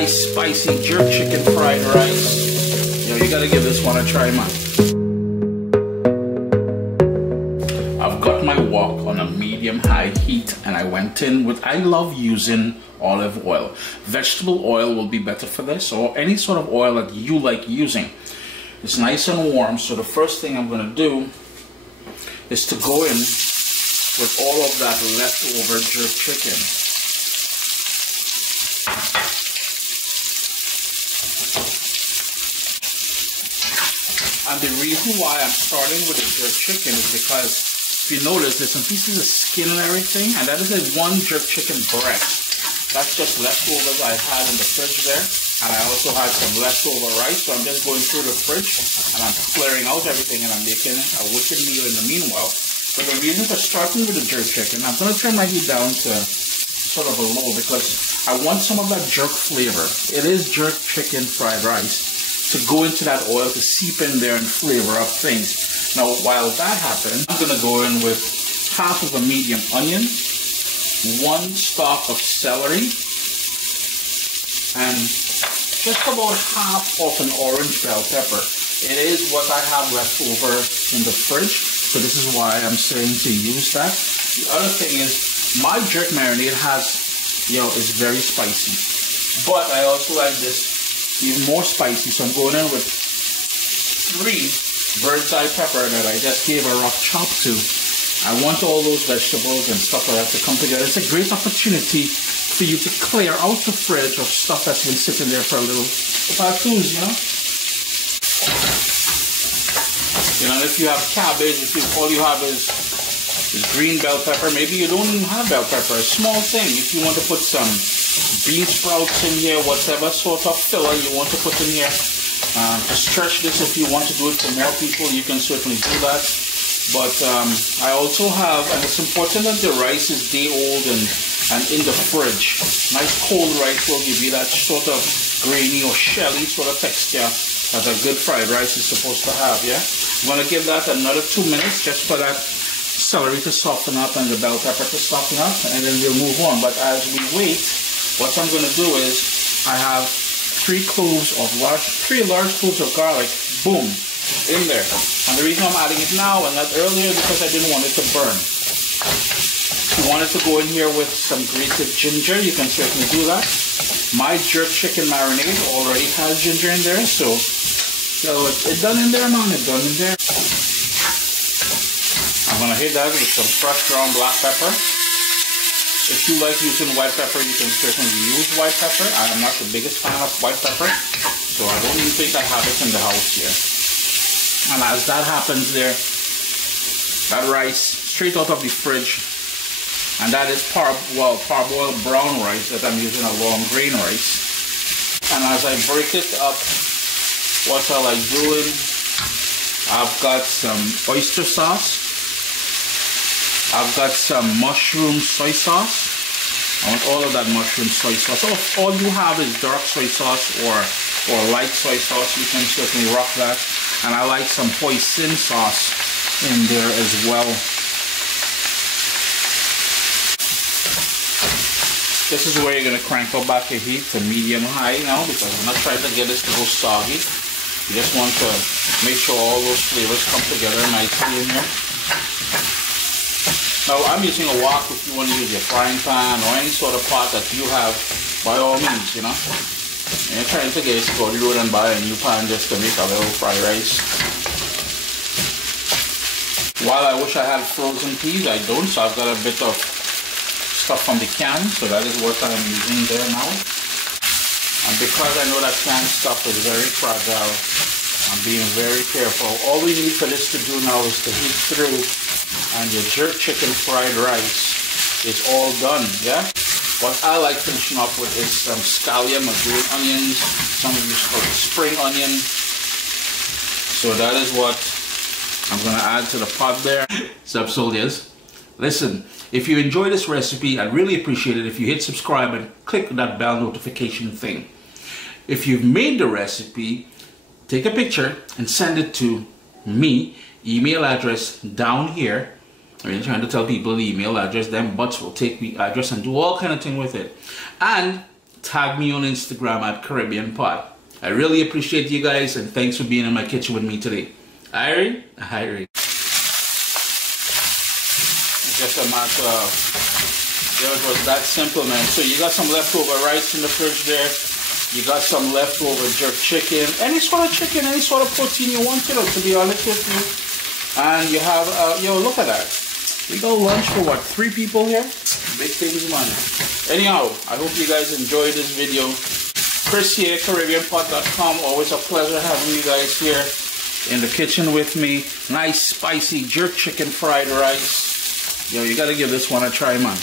nice spicy jerk chicken fried rice. Yo, you gotta give this one a try, man. I've got my wok on a medium-high heat and I went in with, I love using olive oil. Vegetable oil will be better for this, or any sort of oil that you like using. It's nice and warm, so the first thing I'm gonna do is to go in with all of that leftover jerk chicken. And the reason why I'm starting with the jerk chicken is because if you notice, there's some pieces of skin and everything, and that is a one jerk chicken breast. That's just leftovers I had in the fridge there. And I also had some leftover rice, so I'm just going through the fridge and I'm clearing out everything and I'm making a wicked meal in the meanwhile. But the reason for starting with the jerk chicken, I'm going to turn my heat down to sort of a low because I want some of that jerk flavor. It is jerk chicken fried rice to go into that oil to seep in there and flavor up things. Now, while that happens, I'm going to go in with half of a medium onion, 1 stalk of celery, and just about half of an orange bell pepper. It is what I have left over in the fridge, so this is why I'm saying to use that. The other thing is, my jerk marinade has, is very spicy, but I also like this even more spicy, so I'm going in with 3 bird's eye pepper that I just gave a rough chop to. I want all those vegetables and stuff like that to come together. It's a great opportunity for you to clear out the fridge of stuff that's been sitting there for a little about foods, and if you have cabbage, all you have is green bell pepper, maybe you don't even have bell pepper, a small thing. If you want to put some bean sprouts in here, whatever sort of filler you want to put in here, to stretch this, if you want to do it for more people, you can certainly do that. But I also have, and it's important that the rice is day old and in the fridge. Nice cold rice will give you that sort of grainy or shelly sort of texture that a good fried rice is supposed to have, yeah? I'm going to give that another 2 minutes just for that celery to soften up and the bell pepper to soften up, and then we'll move on. But as we wait, what I'm going to do is I have 3 large cloves of garlic, boom, in there. And the reason I'm adding it now and not earlier is because I didn't want it to burn. If you wanted to go in here with some grated ginger, you can certainly do that. My jerk chicken marinade already has ginger in there, so it's done in there, man. It's done in there. I'm gonna hit that with some fresh ground black pepper. If you like using white pepper, you can certainly use white pepper. I am not the biggest fan of white pepper, so I don't even think I have it in the house here. And as that happens there, that rice straight out of the fridge, and that is parboiled brown rice that I'm using, a long grain rice. And as I break it up, what I like doing, I've got some oyster sauce, I've got some mushroom soy sauce. I want all of that mushroom soy sauce. So if all you have is dark soy sauce or light soy sauce, you can certainly rock that. And I like some hoisin sauce in there as well. This is where you're going to crank up back your heat to medium-high now, because I'm not trying to get this to go soggy. You just want to make sure all those flavors come together nicely in here. Now I'm using a wok. If you want to use your frying pan or any sort of pot that you have, by all means, And you're trying to get it to go the road and buy a new pan just to make a little fried rice. While I wish I had frozen peas, I don't, so I've got a bit of stuff from the can, so that is what I'm using there now. And because I know that canned stuff is very fragile, I'm being very careful. All we need for this to do now is to heat through, and your jerk chicken fried rice is all done, yeah? What I like finishing up with is some scallion or green onions. Some of you call it spring onion. So that is what I'm going to add to the pot there. Sup, soldiers? Listen, if you enjoy this recipe, I'd really appreciate it if you hit subscribe and click that bell notification thing. If you've made the recipe, take a picture and send it to me. Email address down here. I mean, trying to tell people the email address, them bots will take the address and do all kind of thing with it. And tag me on Instagram at Caribbean Pot. I really appreciate you guys, and thanks for being in my kitchen with me today. Irie? Irie. Just a matter of, it was that simple, man. So you got some leftover rice in the fridge there. You got some leftover jerk chicken. Any sort of chicken, any sort of protein you want, to be honest with you. And you have, look at that. We got lunch for what, 3 people here? Big things, man. Anyhow, I hope you guys enjoyed this video. Chris here, CaribbeanPot.com. Always a pleasure having you guys here in the kitchen with me. Nice, spicy jerk chicken fried rice. Yo, you gotta give this one a try, man.